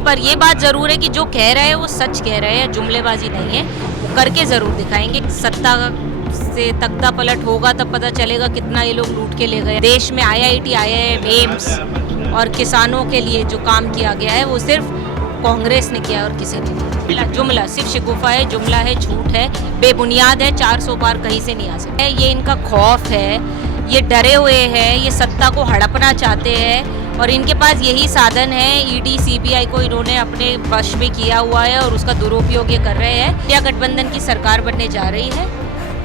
पर ये बात ज़रूर है कि जो कह रहे हैं वो सच कह रहे हैं, जुमलेबाजी नहीं है। वो करके ज़रूर दिखाएंगे। सत्ता से तख्ता पलट होगा तब पता चलेगा कितना ये लोग लूट के ले गए। देश में IIT, IIM, एम्स और किसानों के लिए जो काम किया गया है वो सिर्फ कांग्रेस ने किया और किसी ने नहीं। जुमला सिर्फ शिगुफा है, जुमला है, झूठ है, बेबुनियाद है, 400 पार कहीं से नहीं आ सकता। ये इनका खौफ है, ये डरे हुए हैं, ये सत्ता को हड़पना चाहते हैं और इनके पास यही साधन है। ED, CBI को इन्होंने अपने वश में किया हुआ है और उसका दुरुपयोग ये कर रहे हैं। इंडिया गठबंधन की सरकार बनने जा रही है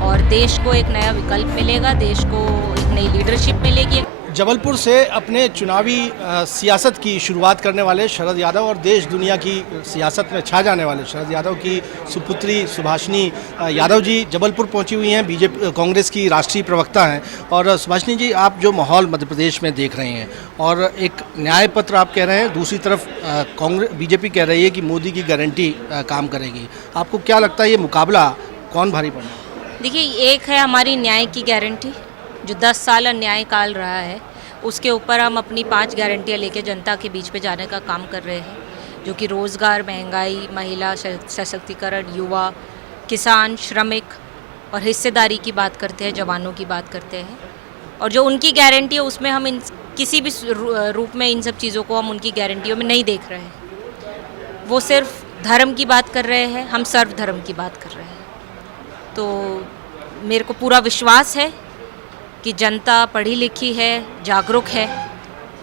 और देश को एक नया विकल्प मिलेगा, देश को एक नई लीडरशिप मिलेगी। जबलपुर से अपने चुनावी सियासत की शुरुआत करने वाले शरद यादव और देश दुनिया की सियासत में छा जाने वाले शरद यादव की सुपुत्री सुभाषिनी यादव जी जबलपुर पहुंची हुई हैं। बीजेपी कांग्रेस की राष्ट्रीय प्रवक्ता हैं। और सुभाषिनी जी, आप जो माहौल मध्य प्रदेश में देख रहे हैं और एक न्याय पत्र आप कह रहे हैं, दूसरी तरफ कांग्रेस बीजेपी कह रही है कि मोदी की गारंटी काम करेगी, आपको क्या लगता है ये मुकाबला कौन भारी पड़ेगा? देखिए, एक है हमारी न्याय की गारंटी जो 10 साल अन्याय काल रहा है, उसके ऊपर हम अपनी 5 गारंटियाँ लेके जनता के बीच में जाने का काम कर रहे हैं, जो कि रोज़गार, महंगाई, महिला सशक्तिकरण, युवा, किसान, श्रमिक और हिस्सेदारी की बात करते हैं, जवानों की बात करते हैं। और जो उनकी गारंटी है उसमें हम इन किसी भी रूप में इन सब चीज़ों को हम उनकी गारंटियों में नहीं देख रहे हैं। वो सिर्फ धर्म की बात कर रहे हैं, हम सर्वधर्म की बात कर रहे हैं। तो मेरे को पूरा विश्वास है कि जनता पढ़ी लिखी है, जागरूक है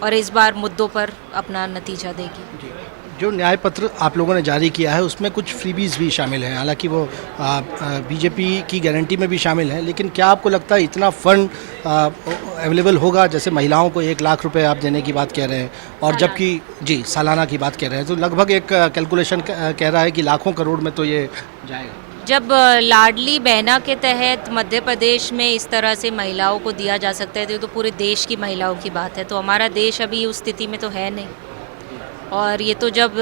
और इस बार मुद्दों पर अपना नतीजा देगी। जो न्याय पत्र आप लोगों ने जारी किया है उसमें कुछ फ्रीबीज भी शामिल हैं, हालांकि वो बीजेपी की गारंटी में भी शामिल हैं, लेकिन क्या आपको लगता है इतना फंड अवेलेबल होगा? जैसे महिलाओं को 1 लाख रुपए आप देने की बात कह रहे हैं और जबकि जी सालाना की बात कह रहे हैं, तो लगभग एक कैलकुलेशन कह रहा है कि लाखों करोड़ में तो ये जाएगा। जब लाडली बहना के तहत मध्य प्रदेश में इस तरह से महिलाओं को दिया जा सकता है तो पूरे देश की महिलाओं की बात है। तो हमारा देश अभी उस स्थिति में तो है नहीं। और ये तो जब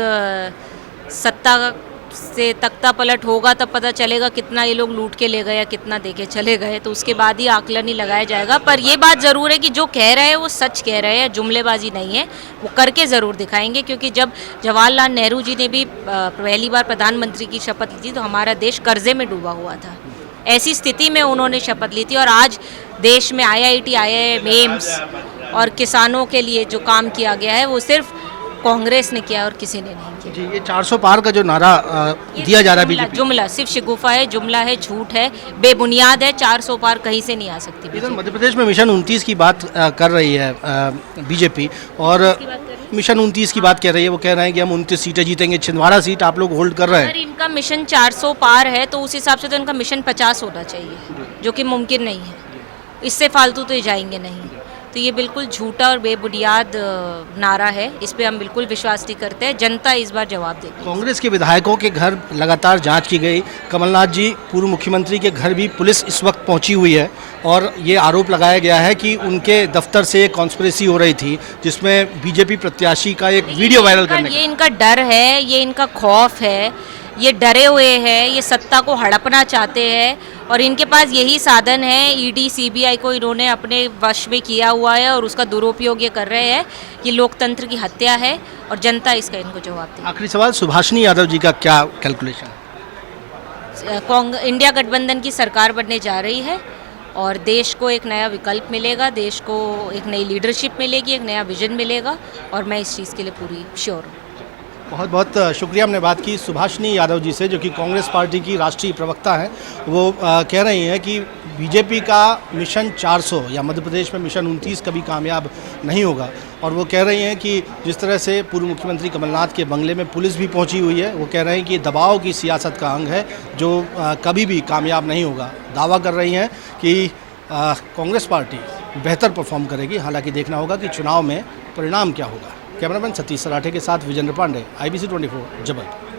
सत्ता से तख्ता पलट होगा तब पता चलेगा कितना ये लोग लूट के ले गए या कितना देके चले गए, तो उसके बाद ही आकलन ही लगाया जाएगा। पर ये बात ज़रूर है कि जो कह रहे हैं वो सच कह रहे हैं, जुमलेबाजी नहीं है। वो करके ज़रूर दिखाएंगे, क्योंकि जब जवाहरलाल नेहरू जी ने भी पहली बार प्रधानमंत्री की शपथ ली थी तो हमारा देश कर्जे में डूबा हुआ था। ऐसी स्थिति में उन्होंने शपथ ली थी और आज देश में IIT, IIM, एम्स और किसानों के लिए जो काम किया गया है वो सिर्फ कांग्रेस ने किया और किसी ने नहीं किया। जी, ये 400 पार का जो नारा दिया जा रहा है बीजेपी, जुमला सिर्फ शिगुफा है, जुमला है, झूठ है, बेबुनियाद है, 400 पार कहीं से नहीं आ सकती। इधर मध्य प्रदेश में मिशन 29 की बात कर रही है बीजेपी और मिशन 29 की बात कर रही है। वो कह रहे हैं कि हम 29 सीटें जीतेंगे, छिंदवाड़ा सीट आप लोग होल्ड कर रहे हैं। अगर इनका मिशन 400 पार है तो उस हिसाब से तो इनका मिशन 50 होना चाहिए, जो कि मुमकिन नहीं है। इससे फालतू तो ये जाएंगे नहीं। तो ये बिल्कुल झूठा और बेबुनियाद नारा है, इस पे हम बिल्कुल विश्वास नहीं करते हैं। जनता इस बार जवाब देगी। कांग्रेस के विधायकों के घर लगातार जांच की गई। कमलनाथ जी पूर्व मुख्यमंत्री के घर भी पुलिस इस वक्त पहुंची हुई है और ये आरोप लगाया गया है कि उनके दफ्तर से एक कॉन्स्पिरेसी हो रही थी जिसमें बीजेपी प्रत्याशी का एक वीडियो वायरल करने का। ये इनका डर है, ये इनका खौफ है, ये डरे हुए हैं, ये सत्ता को हड़पना चाहते हैं और इनके पास यही साधन है। ED, CBI को इन्होंने अपने वश में किया हुआ है और उसका दुरुपयोग ये कर रहे हैं। ये लोकतंत्र की हत्या है और जनता इसका इनको जवाब देगी। आखिरी सवाल, सुभाषिनी यादव जी का क्या कैलकुलेशन? इंडिया गठबंधन की सरकार बनने जा रही है और देश को एक नया विकल्प मिलेगा, देश को एक नई लीडरशिप मिलेगी, एक नया विजन मिलेगा और मैं इस चीज़ के लिए पूरी श्योर हूँ। बहुत बहुत शुक्रिया। हमने बात की सुभाषिनी यादव जी से, जो कि कांग्रेस पार्टी की राष्ट्रीय प्रवक्ता हैं। वो कह रही हैं कि बीजेपी का मिशन 400 या मध्य प्रदेश में मिशन 29 कभी कामयाब नहीं होगा। और वो कह रही हैं कि जिस तरह से पूर्व मुख्यमंत्री कमलनाथ के बंगले में पुलिस भी पहुंची हुई है, वो कह रहे हैं कि दबाव की सियासत का अंग है जो कभी भी कामयाब नहीं होगा। दावा कर रही हैं कि कांग्रेस पार्टी बेहतर परफॉर्म करेगी। हालांकि देखना होगा कि चुनाव में परिणाम क्या होगा। कैमरामैन सतीश सराठे के साथ विजेंद्र पांडे, IBC 24 जबलपुर।